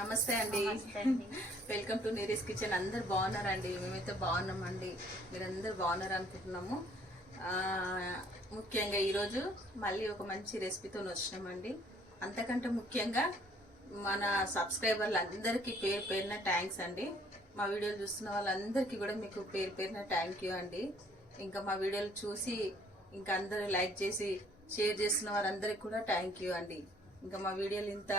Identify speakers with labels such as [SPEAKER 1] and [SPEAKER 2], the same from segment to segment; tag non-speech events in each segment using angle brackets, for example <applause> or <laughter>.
[SPEAKER 1] నమస్తే అండి. Welcome to నీరీస్ kitchen అందరు బాగున్నారండి. మేమైతే బాగున్నామండి. మీరందరూ బాగున్నారు అనుకుంటున్నాము ముఖ్యంగా ఈరోజు మళ్ళీ ఒక మంచి రెసిపీతో వచ్చినామండి. అంతకంటే ముఖ్యంగా మన సబ్స్క్రైబర్లు అందరికీ పేరు పేరున థ్యాంక్స్ అండి. మా వీడియోలు చూస్తున్న వాళ్ళందరికీ కూడా మీకు పేరు పేరున థ్యాంక్ యూ అండి. ఇంకా మా వీడియోలు చూసి ఇంకా అందరూ లైక్ చేసి షేర్ చేస్తున్న వారందరికీ కూడా థ్యాంక్ యూ అండి. ఇంకా మా వీడియోలు ఇంత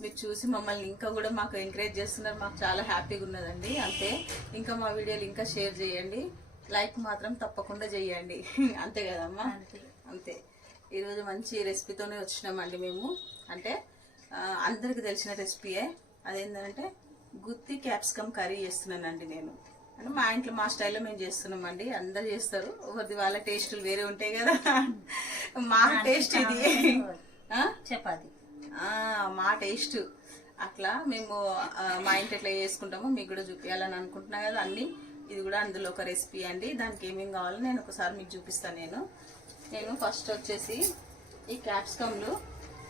[SPEAKER 1] మీరు చూసి మమ్మల్ని ఇంకా కూడా మాకు ఎంకరేజ్ చేస్తున్నారు. మాకు చాలా హ్యాపీగా ఉన్నదండి. అంతే. ఇంకా మా వీడియోలు ఇంకా షేర్ చేయండి. లైక్ మాత్రం తప్పకుండా చేయండి. <laughs> అంతే కదమ్మా? అంతే. ఈరోజు మంచి రెసిపీతోనే వచ్చినామండి మేము. అంటే అందరికి తెలిసిన రెసిపీయే అదేంటంటే గుత్తి క్యాప్సికమ్ కర్రీ చేస్తున్నానండి నేను. అంటే మా ఇంట్లో మా స్టైల్లో మేము చేస్తున్నామండి అందరు చేస్తారు. ఒకరిది వాళ్ళ టేస్టులు వేరే ఉంటాయి కదా. <laughs> మా టేస్ట్ ఇది?
[SPEAKER 2] చపాతి.
[SPEAKER 1] మా టేస్ట్. అట్లా మేము మా ఇంట్లో ఎట్లా చేసుకుంటామో మీకు కూడా చూపించాలని అనుకుంటున్నా కదా అన్ని. ఇది కూడా అందులో ఒక రెసిపీ అండి. దానికి ఏమేమి కావాలో నేను ఒకసారి మీకు చూపిస్తాను నేను. నేను ఫస్ట్ వచ్చేసి ఈ క్యాప్సికమ్లు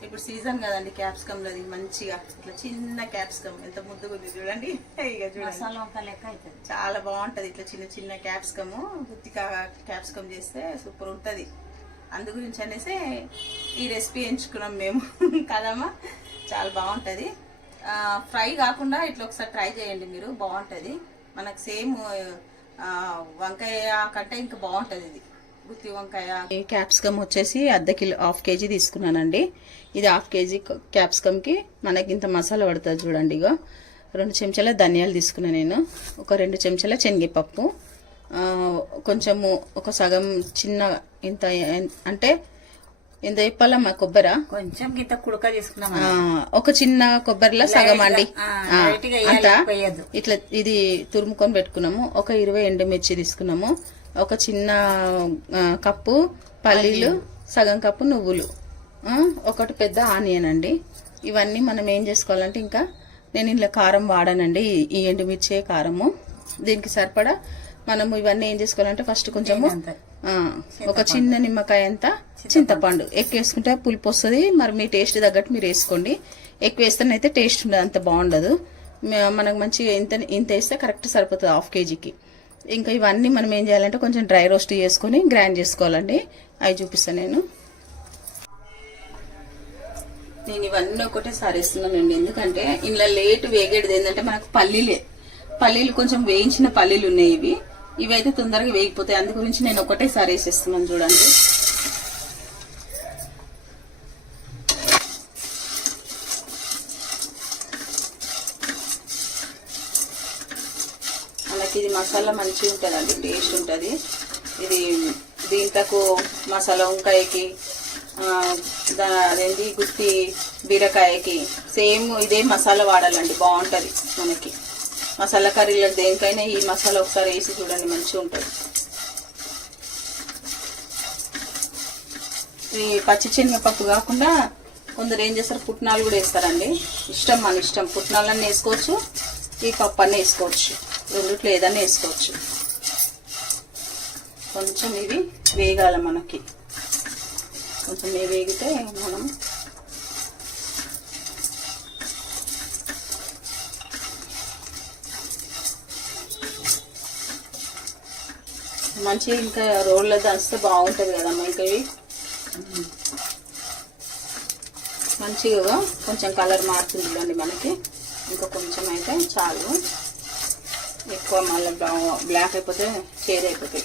[SPEAKER 1] ఇప్పుడు సీజన్ కదండి క్యాప్సికమ్లు అది మంచిగా. ఇట్లా చిన్న క్యాప్సికమ్ ఎంత ముద్దుగా ఉంది చూడండి. ఇక చూడండి. చాలా బాగుంటది ఇట్లా చిన్న చిన్న క్యాప్సికమ్ గుత్తిగా క్యాప్సికమ్ చేస్తే సూపర్ ఉంటది. అందు గురించి అనేసి ఈ రెసిపీ ఎంచుకున్నాం మేము. <laughs> కదమ్మా? చాలా బాగుంటుంది. ఫ్రై కాకుండా ఇట్లా ఒకసారి ట్రై చేయండి మీరు. బాగుంటుంది. మనకు సేమ్ వంకాయ కంటే ఇంకా బాగుంటుంది ఇది. గుత్తి వంకాయ. క్యాప్సికమ్ వచ్చేసి అర్ధ కిలో హాఫ్ కేజీ తీసుకున్నానండి. ఇది హాఫ్ కేజీ క్యాప్సికమ్కి మనకి ఇంత మసాలా పడుతుంది చూడండి ఇగో. రెండు చెంచాల ధనియాలు తీసుకున్నాను నేను. ఒక రెండు చెంచాల శనగపప్పు. కొంచెము ఒక సగం చిన్న ఇంత అంటే ఎంత చెప్పాలమ్మా కొబ్బరా?
[SPEAKER 2] కొంచెం గింత కుడక తీసుకున్నాం
[SPEAKER 1] ఒక చిన్న కొబ్బరిలో సగం అండి. అంతా. ఇట్లా ఇది తురుముకొని పెట్టుకున్నాము. ఒక ఇరవై ఎండుమిర్చి తీసుకున్నాము. ఒక చిన్న కప్పు పల్లీలు సగం కప్పు నువ్వులు. ఒకటి పెద్ద ఆనియన్ అండి. ఇవన్నీ మనం ఏం చేసుకోవాలంటే ఇంకా నేను ఇంట్లో కారం వాడానండి. ఈ- ఈ ఎండుమిర్చే కారము. దీనికి సరిపడా మనము ఇవన్నీ ఏం చేసుకోవాలంటే ఫస్ట్ కొంచెము ఒక చిన్న నిమ్మకాయ అంత చింతపండు. ఎక్కువ వేసుకుంటే పులుపు వస్తుంది. మరి మీ టేస్ట్ తగ్గట్టు మీరు వేసుకోండి. ఎక్కువ వేస్తేనైతే టేస్ట్ ఉండదు అంత బాగుండదు. మనకు మంచిగా ఇంత ఇంత వేస్తే కరెక్ట్ సరిపోతుంది హాఫ్ కేజీకి. ఇంకా ఇవన్నీ మనం ఏం చేయాలంటే కొంచెం డ్రై రోస్ట్ చేసుకొని గ్రైండ్ చేసుకోవాలండి. అవి చూపిస్తాను నేను. నేను ఇవన్నీ ఒకటేసారి వేస్తున్నానండి ఎందుకంటే ఇంట్లో లేట్ వేగేది ఏంటంటే మనకు పల్లీలే. పల్లీలు కొంచెం వేయించిన పల్లీలు ఉన్నాయి ఇవి. ఇవైతే తొందరగా వేగిపోతాయి. అందు గురించి నేను ఒకటేసారి వేసేస్తున్నాను చూడండి. మనకి ఇది మసాలా మంచిగా ఉంటుందండి టేస్ట్ ఉంటుంది. ఇది దీంతకు మసాలా వంకాయకి దా- అదేంటి గుత్తి బీరకాయకి సేమ్ ఇదే మసాలా వాడాలండి బాగుంటుంది మనకి. మసాలా కర్రీలో దేనికైనా ఈ మసాలా ఒకసారి వేసి చూడండి మంచిగా ఉంటుంది. ఈ పచ్చి శనగపప్పు కాకుండా కొందరు ఏం చేస్తారు పుట్నాలు కూడా వేస్తారండి. ఇష్టం మన ఇష్టం. పుట్నాలన్నీ వేసుకోవచ్చు ఈ పప్పు అన్నీ వేసుకోవచ్చు. రెండిట్లో ఏదన్నా వేసుకోవచ్చు. కొంచెం ఇవి వేగాల మనకి. కొంచెం ఇవి వేగితే మనం మంచిగా ఇంకా రోడ్లో దంచితే బాగుంటుంది కదమ్మా ఇంకా ఇవి. మంచిగా కొంచెం కలర్ మారుతుందండి మనకి. ఇంకా కొంచెం అయితే చాలు. ఎక్కువ మళ్ళీ బ్లాక్ అయిపోతే చేదు అయిపోతాయి.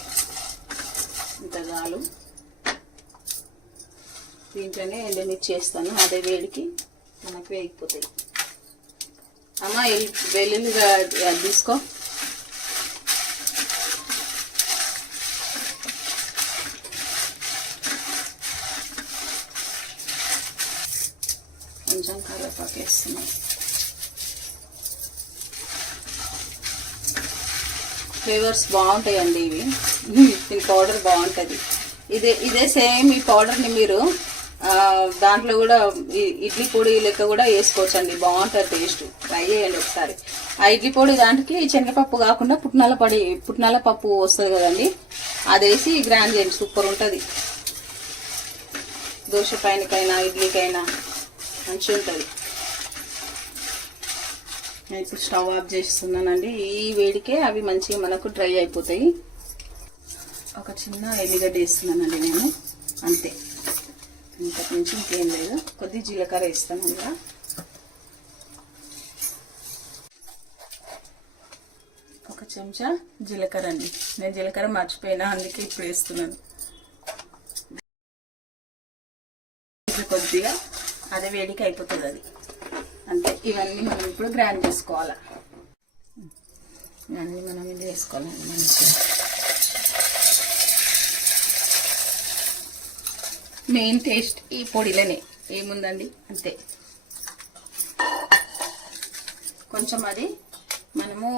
[SPEAKER 1] ఇంత చాలు. దీంట్లోనే ఎండమిర్చి చేస్తాను అదే వేడికి మనకు వేగిపోతాయి. అమ్మ ఎల్- అది తీసుకో కొంచెం కరివేపాకు వేస్తున్నాం ఫ్లేవర్స్ బాగుంటాయండి ఇవి. దీని పౌడర్ బాగుంటుంది. ఇదే ఇదే సేమ్ ఈ పౌడర్ని మీరు దాంట్లో కూడా ఇడ్లీ పొడి లెక్క కూడా వేసుకోవచ్చు అండి బాగుంటుంది టేస్ట్. ట్రై చేయండి ఒకసారి. ఆ ఇడ్లీ పొడి దానికి శనగపప్పు కాకుండా పుట్నాల పడి పుట్నాల పప్పు వస్తుంది కదండి. అది వేసి గ్రాండ్ చేయండి. సూపర్ ఉంటుంది. దోశ పైనకైనా ఇడ్లీకైనా మంచిగా ఉంటుంది ఇప్పుడు స్టవ్ ఆఫ్ చేస్తున్నానండి. ఈ వేడికే అవి మంచిగా మనకు డ్రై అయిపోతాయి. ఒక చిన్న ఎల్లిగడ్డ వేస్తున్నానండి నేను. అంతే. ఇంతకు మించి ఇంకేం లేదు. కొద్ది జీలకర్ర వేస్తాను ఇంకా. ఒక చెంచా జీలకర్ర అండి. నేను జీలకర్ర మర్చిపోయినా అందుకే ఇప్పుడు వేస్తున్నాను. కొద్దిగా అదే వేడికి అయిపోతుంది అది. అంటే ఇవన్నీ మనం ఇప్పుడు గ్రైండ్ చేసుకోవాలి. ఇవన్నీ మనం ఇది వేసుకోవాలండి మంచిగా మెయిన్ టేస్ట్ ఈ పొడిలోనే. ఏముందండి? అంతే. కొంచెం అది మనము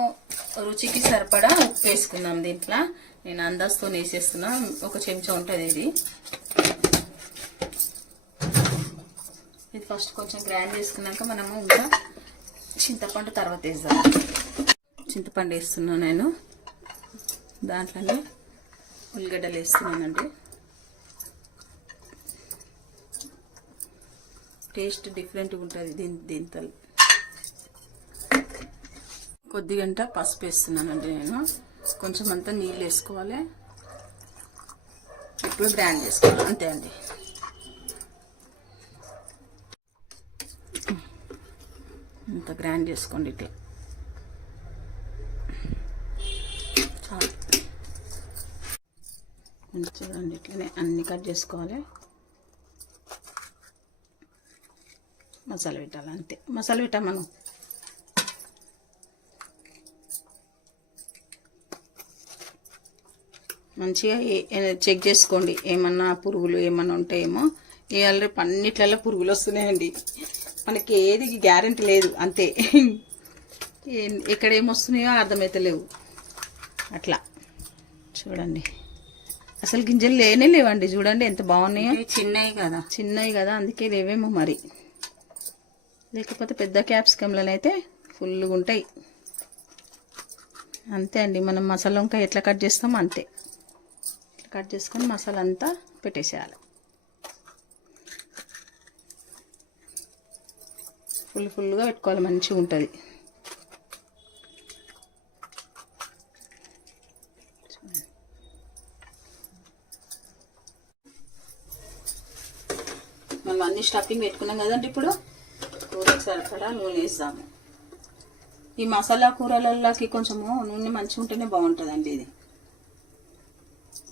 [SPEAKER 1] రుచికి సరిపడా ఉప్పు వేసుకుందాం దీంట్లో. నేను అందాజతో వేసేస్తున్నా. ఒక చెంచా ఉంటుంది ఇది. ఇది ఫస్ట్ కొంచెం గ్రైండ్ చేసుకున్నాక మనము ఇంకా చింతపండు తర్వాత వేద్దాం. చింతపండు వేస్తున్నాను నేను. దాంట్లోనే ఉల్లిగడ్డలు వేస్తున్నానండి. టేస్ట్ డిఫరెంట్గా ఉంటుంది దీని దీంతో. కొద్ది గంట పసుపు వేస్తున్నానండి నేను. కొంచెం అంతా నీళ్ళు వేసుకోవాలి. ఇప్పుడు గ్రైండ్ చేసుకోవాలి. అంతే అండి. ఇంత గ్రైండ్ చేసుకోండి ఇట్లా. చాలు. చూడండి ఇట్లనే అన్ని కట్ చేసుకోవాలి. మసాలా పెట్టాలి అంతే. మసాలా పెట్టాం మనం మంచిగా చెక్ చేసుకోండి. ఏమన్నా పురుగులు ఏమన్నా ఉంటాయేమో ఇవాళ రేపు అన్నిట్లలో పురుగులు వస్తున్నాయండి. మనకి ఏది గ్యారంటీ లేదు అంతే. ఎక్కడ ఏమొస్తున్నాయో అర్థమైతలేవు అట్లా. చూడండి. అసలు గింజలు లేనే లేవండి. చూడండి ఎంత బాగున్నాయో.
[SPEAKER 2] చిన్నవి కదా.
[SPEAKER 1] చిన్నవి కదా అందుకే లేవేమో మరి. లేకపోతే పెద్ద క్యాప్సికంలను అయితే ఫుల్గా ఉంటాయి. అంతే అండి. మనం మసాలా వంకాయ ఎట్లా కట్ చేస్తామో అంతే. ఇట్లా కట్ చేసుకొని మసాలా అంతా పెట్టేసేయాలి. ఫుల్ ఫుల్గా పెట్టుకోవాలి మంచిగా ఉంటుంది. మనం అన్ని స్టఫింగ్ పెట్టుకున్నాం కదండి ఇప్పుడు? కూరకు సరిపడా నూనె వేస్తాము. ఈ మసాలా కూరలలోకి కొంచెము నూనె మంచిగా ఉంటేనే బాగుంటుందండి ఇది.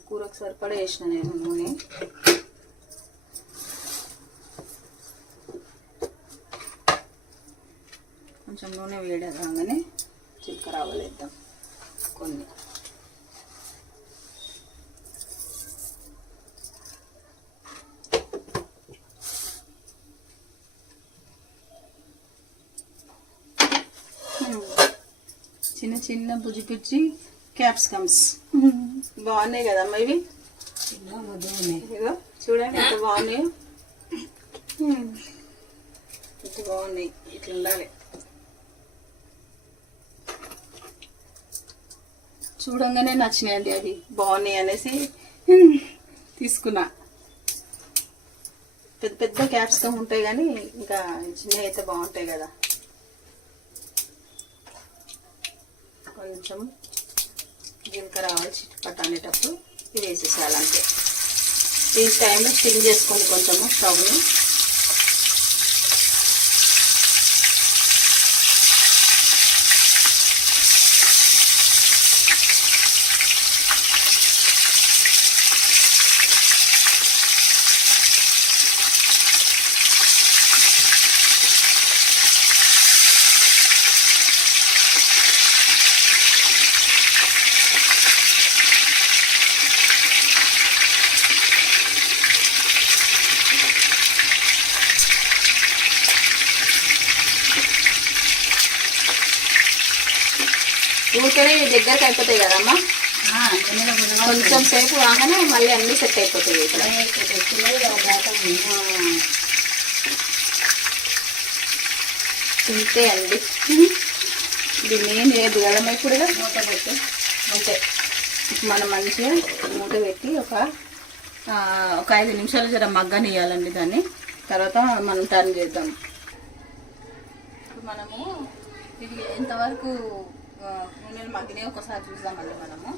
[SPEAKER 1] కూరకు సరిపడా వేసిన నేను నూనె కొంచెం నూనె వేడి రాగానే జీలకర్ర ఆవాలు వేద్దాం కొన్ని చిన్న చిన్న బుజ్జి పిచ్చి క్యాప్సికమ్స్. బాగున్నాయి కదమ్మా ఇవి? ఇదిగో చూడండి ఎంత బాగున్నాయో. ఎంత బాగున్నాయి. ఇట్లా ఉండాలి. చూడంగానే నచ్చినాయండి అవి. బాగున్నాయి అనేసి తీసుకున్నా. పెద్ద పెద్ద క్యాప్సికమ్ ఉంటాయి కానీ ఇంకా చిన్నవి అయితే బాగుంటాయి కదా. కొంచెం జీలకర్ర ఆవాలు చిట్టుపట్టు అనేటప్పుడు ఇది వేసేసేయాలంటే ఈ టైంలో స్టిమ్ చేసుకోండి కొంచెము స్టవ్ని ఊరికనే దగ్గరకు అయిపోతాయి కదమ్మా? కొంచెం సేపు రాగానే మళ్ళీ అన్ని సెట్ అయిపోతాయి ఇక్కడ. ఇంతే అండి. దీన్ని ఏం చేయదు ఇప్పుడు ఇక?
[SPEAKER 2] మూత పెట్టి
[SPEAKER 1] అంతే. మనం మంచిగా మూత పెట్టి ఒక ఒక ఐదు నిమిషాలు జర మగ్గనియాలండి దాన్ని. తర్వాత మనం టర్న్ చేద్దాం. ఇప్పుడు మనము ఇవి ఎంతవరకు నూనెలు మగ్గినాయి ఒకసారి చూద్దామండి మనము.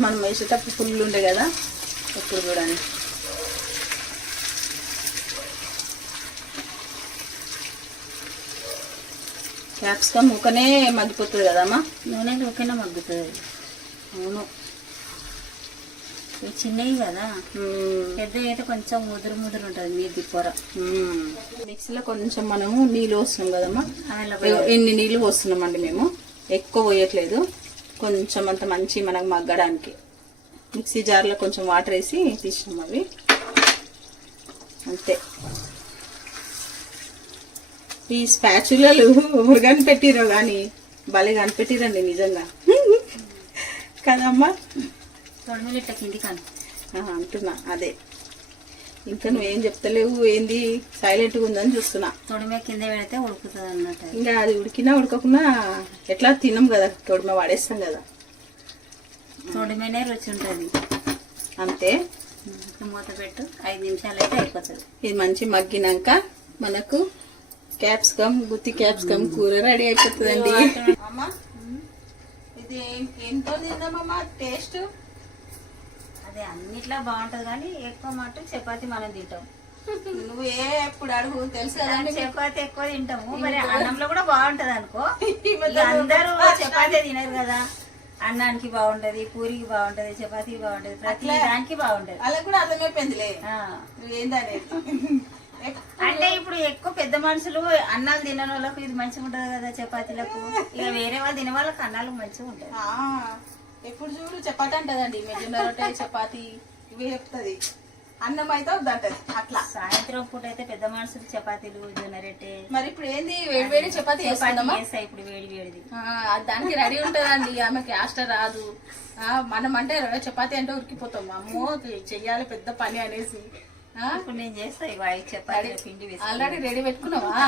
[SPEAKER 1] మనం వేసేటప్పుడు ఫుల్ ఉండే కదా? ఇప్పుడు చూడండి. క్యాప్సికమ్ ఊకనే మగ్గిపోతుంది కదమ్మా
[SPEAKER 2] నూనె ఊరికైనా మగ్గుతుంది? అవును. ఇవి చిన్నవి కదా?
[SPEAKER 1] మ్మ్.
[SPEAKER 2] పెద్దవి అయితే కొంచెం ముదురు ముదురు ఉంటుంది మీది
[SPEAKER 1] మ్మ్. మిక్సీలో కొంచెం మనము నీళ్ళు వస్తున్నాం కదమ్మా? ఇన్ని నీళ్ళు పోస్తున్నామండి మేము? ఎక్కువ పోయట్లేదు. కొంచెం అంత మంచి మనకు మగ్గడానికి. మిక్సీ జార్లో కొంచెం వాటర్ వేసి తీసినాం అవి. అంతే. ఈ స్పాచులలు ఎవరు కనిపెట్టిరో కానీ భలే కనిపెట్టిరండి నిజంగా. కదమ్మా. అంటున్నా అదే. ఇంకా నువ్వేం చెప్తలేవు ఏంది? సైలెంట్గా ఉందని చూస్తున్నా.
[SPEAKER 2] తొడిమే కింద పెడితే ఉడుకుతుంది అన్నట్టు
[SPEAKER 1] ఇంకా అది ఉడికినా ఉడకకుండా ఎట్లా తినం కదా తోడుమ వాడేస్తాం కదా.
[SPEAKER 2] తొడిమేనే రుచి ఉంటుంది.
[SPEAKER 1] అంతే.
[SPEAKER 2] మూత పెట్టు ఐదు నిమిషాలు అయితే అయిపోతుంది.
[SPEAKER 1] ఇది మంచి మగ్గినాక మనకు క్యాప్సికమ్ గుత్తి క్యాప్సికమ్ కూర రెడీ అయిపోతుందండి. అమ్మా ఇది ఎంతో తిందామమ్మా టేస్ట్
[SPEAKER 2] అదే అన్నిట్లా బాగుంటది కానీ ఎక్కువ మటు చపాతి మనం తింటాం.
[SPEAKER 1] నువ్వు ఏ ఎప్పుడు అడుగు తెలుసు కదండి
[SPEAKER 2] చపాతి ఎక్కువ తింటాము. మరి అన్నంలో కూడా బాగుంటది అనుకో. <laughs> అందరూ <laughs> చపాతి తినరు కదా. అన్నానికి బాగుంటది పూరికి బాగుంటది చపాతీకి బాగుంటది ప్రతి దానికి బాగుంటది.
[SPEAKER 1] అలా కూడా అర్థమైపోయిందిలే. నువ్వేందనేది <laughs>
[SPEAKER 2] అంటే ఇప్పుడు ఎక్కువ పెద్ద మనుషులు అన్నాలు తినని వాళ్ళకు ఇది మంచిగా ఉంటది కదా చపాతీలకు. ఇక వేరే వాళ్ళు తినే వాళ్ళకి అన్నాలు మంచిగా ఉంటది.
[SPEAKER 1] ఎప్పుడు చూడు చపాతి అంటదండి మెజున్న రొట్టె చపాతి ఇవి చెప్తుంది. అన్నం అయితే వద్దంటది అట్లా.
[SPEAKER 2] సాయంత్రం పూట అయితే పెద్ద మనుషులు చపాతీలు జొన్నరెట్టే
[SPEAKER 1] మరి ఇప్పుడు ఏంది వేడి వేడి చపాతి
[SPEAKER 2] చేస్తాయి ఇప్పుడు వేడి వేడిది.
[SPEAKER 1] దానికి రెడీ ఉంటదండి ఆమెకి ఆస్ట రాదు. ఆ, మనం అంటే చపాతి అంటే ఉరికిపోతాం. అమ్మో చెయ్యాలి పెద్ద పని అనేసి.
[SPEAKER 2] ఇప్పుడు నేను చేస్తా ఇవి ఐదు చపాతీల పిండి వేసి
[SPEAKER 1] ఆల్రెడీ రెడీ పెట్టుకున్నావా.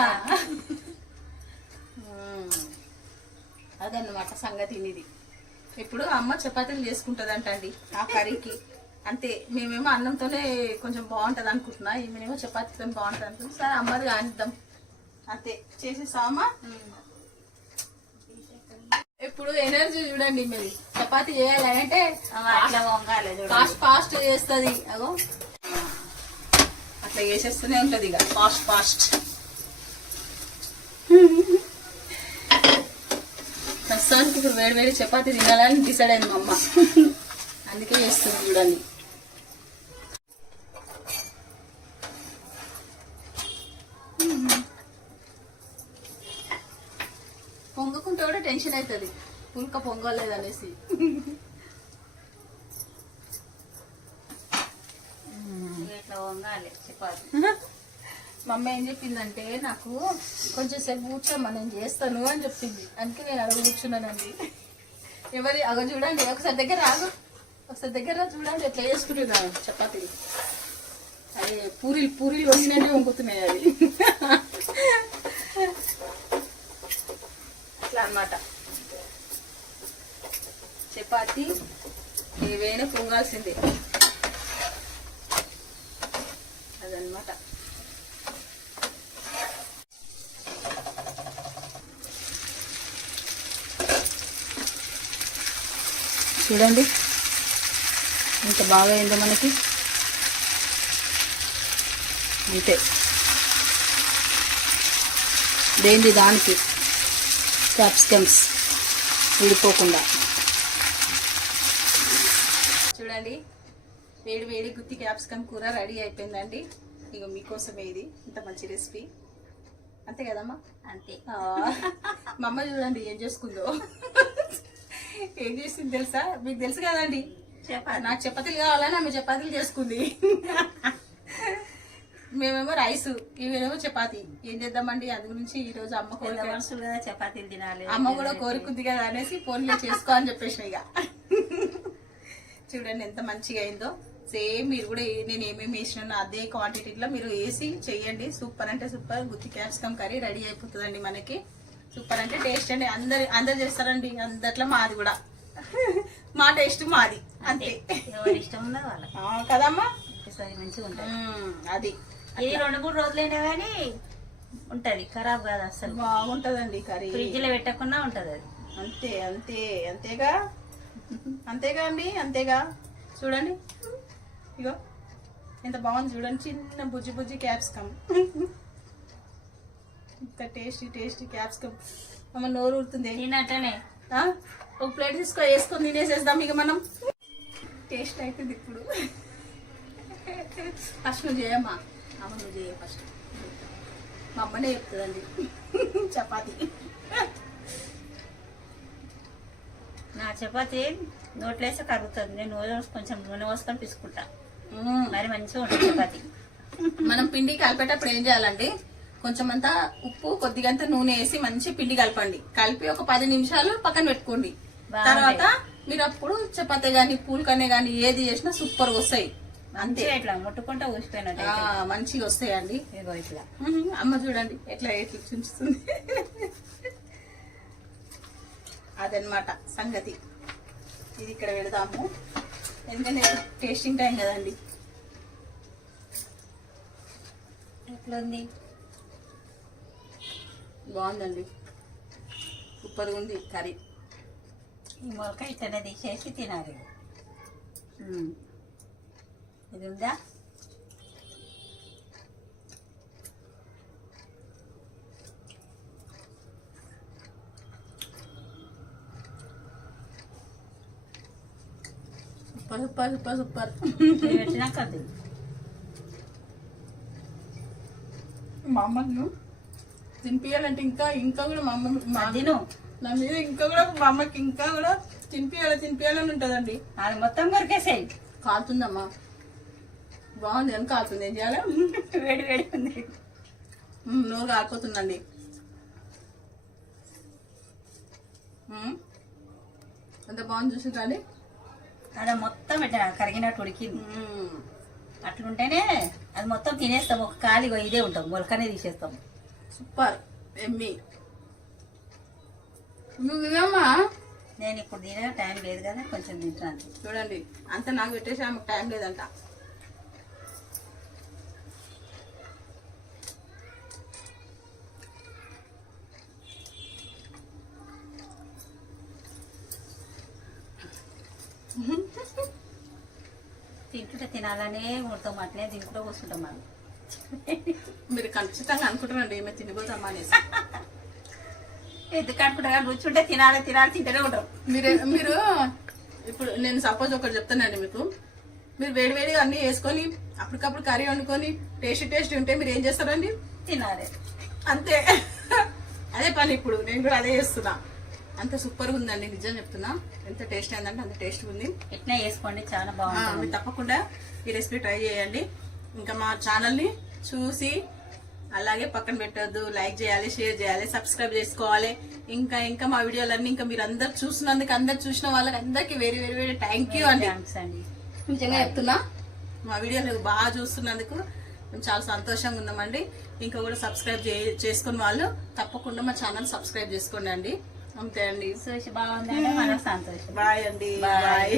[SPEAKER 1] అదన్నమాట సంగతి ఇది ఇప్పుడు అమ్మ చపాతీలు చేసుకుంటదంట అండి ఆ కర్రీకి. అంతే మేమేమో అన్నంతోనే కొంచెం బాగుంటది అనుకుంటున్నా ఈమెనేమో చపాతీతో బాగుంటది అనుకుంటున్నా సరే అమ్మది కానిద్దాం. అంతే చేసేసామా ఇప్పుడు ఎనర్జీ చూడండి మీది చపాతీ చేయాలి అంటే
[SPEAKER 2] అవి అట్లా వంగాలి చూడు.
[SPEAKER 1] ఫాస్ట్ ఫాస్ట్ చేస్తుంది. అగో. అట్లా చేసేస్తూనే ఉంటది ఇక. Fast fast. ప్రస్తుతానికి ఇప్పుడు వేడి వేడి చపాతీ తినాలని డిసైడ్ అయింది మా అమ్మ. అందుకే చేస్తుంది చూడండి. పొంగకుంటే కూడా టెన్షన్ అవుతుంది. పుల్క పొంగలేదు అనేసి
[SPEAKER 2] ఇట్లా వంగాలి చపాతీ.
[SPEAKER 1] మా అమ్మ ఏం చెప్పిందంటే నాకు కొంచెం సేపు కూర్చోమ్మా నేను చేస్తాను అని చెప్పింది. అందుకే నేను అడుగు కూర్చున్నానండి. ఎవరి అగ చూడండి ఒకసారి దగ్గర రాదు ఒకసారి దగ్గర చూడండి ఎట్లా చేసుకుంటున్నా. చపాతీ. అదే పూరీలు పూరీలు వచ్చినట్టు వంకుతున్నాయి అది అట్లా అన్నమాట. చపాతీ ఏవైనా పొంగాల్సిందే. అదనమాట చూడండి. ఎంత బాగా అయిందో మనకి? అంతే. దేంది దానికి? క్యాప్సికమ్స్. విడిపోకుండా. చూడండి. వేడి వేడి గుత్తి క్యాప్సికమ్ కూర రెడీ అయిపోయిందండి. ఇక మీకోసమే ఇది. ఇంత మంచి రెసిపీ. అంతే కదమ్మా?
[SPEAKER 2] అంతే.
[SPEAKER 1] మా అమ్మ చూడండి ఏం చేసుకుందో. ఏం చేసింది తెలుసా? మీకు తెలుసు కదండి. నాకు చపాతీలు కావాలని ఆమె చపాతీలు చేసుకుంది. మేమేమో రైస్ ఇవేమో చపాతీ. ఏం చేద్దామండి? అందు గురించి ఈ రోజు అమ్మ
[SPEAKER 2] కదా చపాతీలు తినాలి.
[SPEAKER 1] అమ్మ కూడా కోరుకుంది కదా అనేసి ఫోన్లో చేసుకో అని చెప్పేసిన ఇక. చూడండి ఎంత మంచిగా అయిందో. సేమ్ మీరు కూడా నేను ఏమేమి వేసినానో అదే క్వాంటిటీలో మీరు వేసి చెయ్యండి. సూపర్ అంటే సూపర్. గుత్తి క్యాప్సికమ్ కర్రీ రెడీ అయిపోతుందండి మనకి. సూపర్ అంటే టేస్ట్ అండి. అందరు అందరు చేస్తారండి. అందట్లో మాది కూడా. మా టేస్ట్ మాది. అంతే.
[SPEAKER 2] ఎవరి ఇష్టం
[SPEAKER 1] ఆ, కదమ్మా?
[SPEAKER 2] మంచిగా ఉంటుంది.
[SPEAKER 1] అది.
[SPEAKER 2] ఇది రెండు మూడు రోజులైనా కానీ ఉంటది. ఖరాబ్ కాదు అసలు
[SPEAKER 1] బాగుంటదండి కర్రీ.
[SPEAKER 2] ఫ్రిడ్జ్లో పెట్టకుండా ఉంటది అది.
[SPEAKER 1] అంతే అంతే. అంతేగా? అంతేగా అండి? అంతేగా? చూడండి. ఇగో ఎంత బాగుంది చూడండి. చిన్న బుజ్జి బుజ్జి క్యాప్సికమ్. ఇంత టేస్టీ టేస్టీ క్యాప్సికమ్. అమ్మ నోరు ఊరుతుంది.
[SPEAKER 2] తిన్నట్టనే
[SPEAKER 1] ఆ? ఒక ప్లేట్ తీసుకో వేసుకొని తినేసేద్దాం ఇక మనం. టేస్ట్ అవుతుంది ఇప్పుడు. ఫస్ట్ నువ్వు చేయమ్మా. అమ్మ నువ్వు చేయ ఫస్ట్. మా అమ్మనే చెప్తుందండి. చపాతి.
[SPEAKER 2] నా చపాతి నోట్లేసి కరుగుతుంది. నేను నూనె కొంచెం నూనె పోసుకొని పిసుకుంటా. మరి మంచిగా ఉంటుంది చపాతి.
[SPEAKER 1] మనం పిండి కలిపేటప్పుడు ఏం చేయాలండి? కొంచెం అంతా ఉప్పు కొద్దిగంత నూనె వేసి మంచి పిండి కలపండి. కలిపి ఒక పది నిమిషాలు పక్కన పెట్టుకోండి. తర్వాత మీరు అప్పుడు చపాతీ గాని పూలకనే గాని ఏది చేసినా సూపర్ వస్తాయి. అంతే.
[SPEAKER 2] ఇట్లా ముట్టుకుంటా
[SPEAKER 1] ఆ, మంచిగా వస్తాయండి.
[SPEAKER 2] ఇట్లా.
[SPEAKER 1] మ్మ్. అమ్మ చూడండి ఎట్లా ఎట్లా చుంచుతుంది. అదనమాట సంగతి. ఇది ఇక్కడ పెడదాము. ఎందుకంటే టేస్టింగ్ టైం కదండి.
[SPEAKER 2] ఎట్లా ఉంది
[SPEAKER 1] బాగుందండి. సూపర్గా ఉంది కర్రీ.
[SPEAKER 2] ఈ మొలక తీసేసి తినాలి. ఇది ఉందా?
[SPEAKER 1] Super super super super. మా అమ్మను తినిపించాలంటే ఇంకా ఇంకా కూడా మా అమ్మ మా
[SPEAKER 2] తిను.
[SPEAKER 1] నా మీద ఇంకా కూడా మా అమ్మకి ఇంకా కూడా తినిపించాలి తినిపించాలని ఉంటుందండి.
[SPEAKER 2] అది మొత్తం కొరికేసేయి.
[SPEAKER 1] కాలుతుందమ్మా. బాగుంది అని కాలుతుంది? ఏం చేయాలి?
[SPEAKER 2] వేడి వేడి ఉంది.
[SPEAKER 1] నోరు కాలిపోతుందండి. ఎంత బాగుంది చూసి కానీ
[SPEAKER 2] అక్కడ మొత్తం పెట్టిన కరిగినట్టు ఉడికింది. అట్లుంటేనే అది మొత్తం తినేస్తాం. ఒక ఖాళీ ఇదే ఉంటాం. మొలకనే తీసేస్తాం.
[SPEAKER 1] సూపర్. ఎమ్మి నువ్వు
[SPEAKER 2] నేను ఇప్పుడు తినే టైం లేదు కదా కొంచెం తింటాను
[SPEAKER 1] చూడండి అంత నాకు పెట్టేసి ఆమెకు టైం లేదంట.
[SPEAKER 2] తింటుంటే తినాలనే ఉంటాం అట్లే తింటుంటే కూర్చుంటాం మనం.
[SPEAKER 1] మీరు ఖచ్చితంగా అనుకుంటారండి ఈమె తినిపోతామా అనేసి.
[SPEAKER 2] ఎందుకు అనుకుంటా కానీ కూర్చుంటే తినాలి తినాలి తింటూనే ఉంటాం
[SPEAKER 1] మీరు మీరు ఇప్పుడు నేను సపోజ్ ఒకటి చెప్తానండి మీకు. మీరు వేడివేడిగా అన్ని వేసుకొని అప్పటికప్పుడు కర్రీ వండుకొని టేస్టీ టేస్టీ ఉంటే మీరు ఏం చేస్తారండి?
[SPEAKER 2] తినాలి.
[SPEAKER 1] అంతే. అదే పని ఇప్పుడు నేను కూడా అదే చేస్తున్నా. అంత సూపర్గా ఉందండి నిజం చెప్తున్నా. ఎంత టేస్ట్ అయిందంటే అంత టేస్ట్ ఉంది.
[SPEAKER 2] ఇట్లా వేసుకోండి చాలా
[SPEAKER 1] మీరు తప్పకుండా ఈ రెసిపీ ట్రై చేయండి. ఇంకా మా ఛానల్ని చూసి అలాగే పక్కన పెట్టొద్దు లైక్ చేయాలి షేర్ చేయాలి సబ్స్క్రైబ్ చేసుకోవాలి. ఇంకా ఇంకా మా వీడియోలన్నీ ఇంకా మీరు అందరు చూసినందుకు అందరు చూసిన వాళ్ళకి అందరికి very very very thank you అండి. నిజంగా చెప్తున్నా. మా వీడియోలు బాగా చూస్తున్నందుకు మేము చాలా సంతోషంగా ఉన్నామండి. ఇంకా కూడా సబ్స్క్రైబ్ చేసుకున్న వాళ్ళు తప్పకుండా మా ఛానల్ సబ్స్క్రైబ్ చేసుకోండి అండి. అంతే అండి.
[SPEAKER 2] మనకు సంతోషం.
[SPEAKER 1] బాయ్ అండి. బాయ్